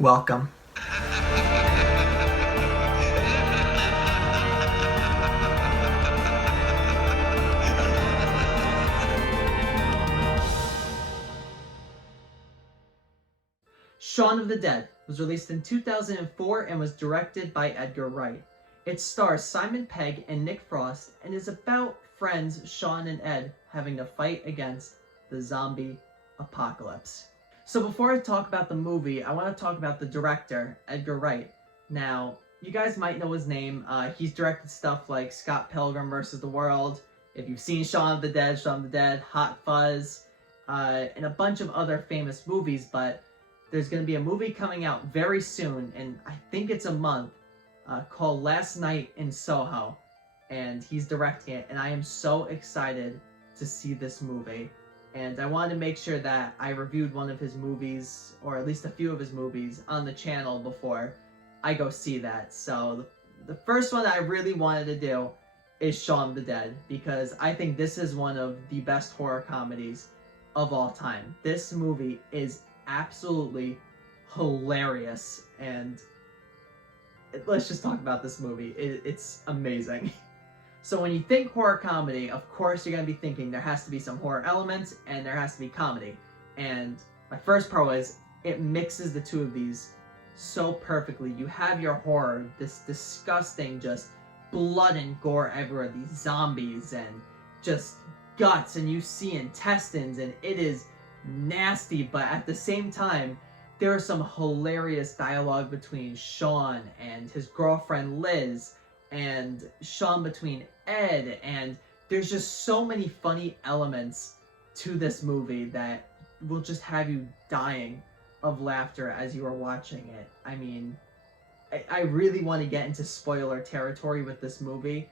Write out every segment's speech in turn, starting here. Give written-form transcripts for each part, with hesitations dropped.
Welcome. Shaun of the Dead was released in 2004 and was directed by Edgar Wright. It stars Simon Pegg and Nick Frost and is about friends Shaun and Ed having to fight against the zombie apocalypse. So before I talk about the movie, I want to talk about the director, Edgar Wright. Now, you guys might know his name. He's directed stuff like Scott Pilgrim vs. the World. If you've seen Shaun of the Dead, Hot Fuzz, and a bunch of other famous movies, but there's going to be a movie coming out very soon, and I think it's a month, called Last Night in Soho, and he's directing it, and I am so excited to see this movie. And I wanted to make sure that I reviewed one of his movies, or at least a few of his movies, on the channel before I go see that. So the first one that I really wanted to do is Shaun of the Dead, because I think this is one of the best horror comedies of all time. This movie is absolutely hilarious, and let's just talk about this movie. It's amazing. So when you think horror comedy, of course you're going to be thinking there has to be some horror elements and there has to be comedy. And my first part was it mixes the two of these so perfectly. You have your horror, this disgusting just blood and gore everywhere, these zombies and just guts, and you see intestines, and it is nasty, but at the same time there is some hilarious dialogue between Shaun and his girlfriend Liz, and Shaun between Ed, and there's just so many funny elements to this movie that will just have you dying of laughter as you are watching it. I mean, I really want to get into spoiler territory with this movie,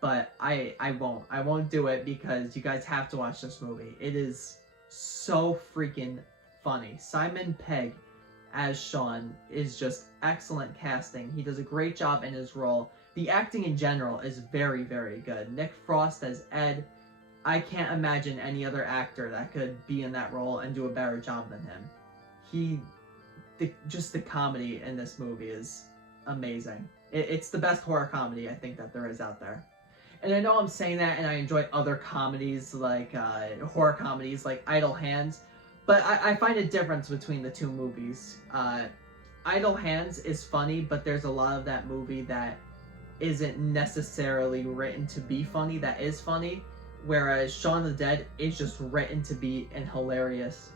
but I won't do it, because you guys have to watch this movie. It is so freaking funny. Simon Pegg as Shaun is just excellent casting. He does a great job in his role. The acting in general is very, very good. Nick Frost as Ed, I can't imagine any other actor that could be in that role and do a better job than him. Just the comedy in this movie is amazing. It's the best horror comedy I think that there is out there. And I know I'm saying that, and I enjoy other comedies like horror comedies like Idle Hands, but I find a difference between the two movies. Idle Hands is funny, but there's a lot of that movie that isn't necessarily written to be funny, that is funny, whereas Shaun of the Dead is just written to be a hilarious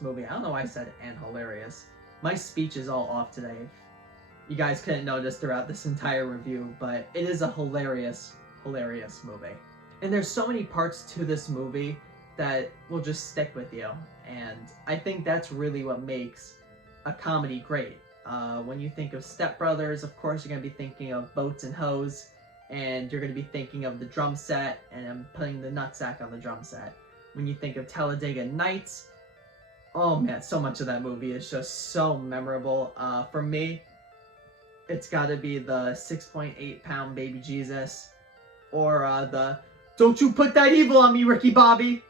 movie. I don't know why I said "and hilarious." My speech is all off today. You guys couldn't notice throughout this entire review, but it is a hilarious movie. And there's so many parts to this movie that will just stick with you, and I think that's really what makes a comedy great. When you think of Step Brothers, of course you're going to be thinking of Boats and Hoes, and you're going to be thinking of the drum set, and I'm putting the nutsack on the drum set. When you think of Talladega Nights, oh man, so much of that movie is just so memorable. For me, it's got to be the 6.8 pound baby Jesus, or the "Don't you put that evil on me, Ricky Bobby."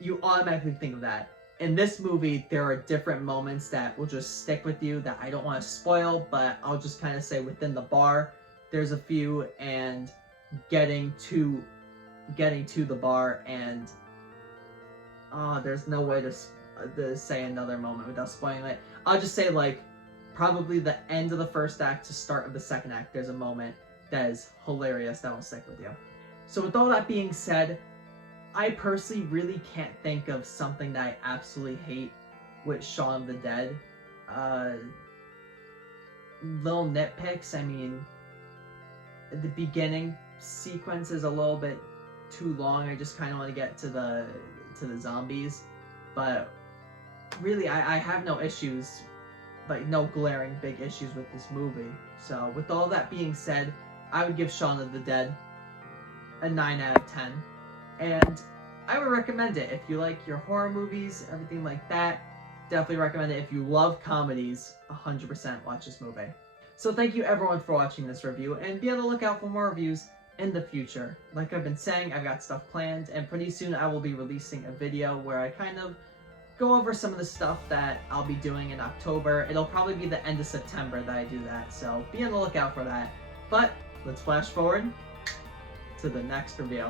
You automatically think of that. In this movie, there are different moments that will just stick with you that I don't want to spoil, but I'll just kind of say within the bar, there's a few, and getting to the bar, and there's no way to say another moment without spoiling it. I'll just say, like, probably the end of the first act to start of the second act, there's a moment that is hilarious that will stick with you. So with all that being said, I personally really can't think of something that I absolutely hate with Shaun of the Dead. Little nitpicks, I mean, the beginning sequence is a little bit too long. I just kind of want to get to the zombies, but really I have no issues, like no glaring big issues with this movie. So with all that being said, I would give Shaun of the Dead a 9 out of 10. And I would recommend it if you like your horror movies, everything like that. Definitely recommend it. If you love comedies, 100% watch this movie. So thank you everyone for watching this review, and be on the lookout for more reviews in the future. Like I've been saying, I've got stuff planned, and pretty soon I will be releasing a video where I kind of go over some of the stuff that I'll be doing in October. It'll probably be the end of September that I do that, so be on the lookout for that. But let's flash forward to the next review.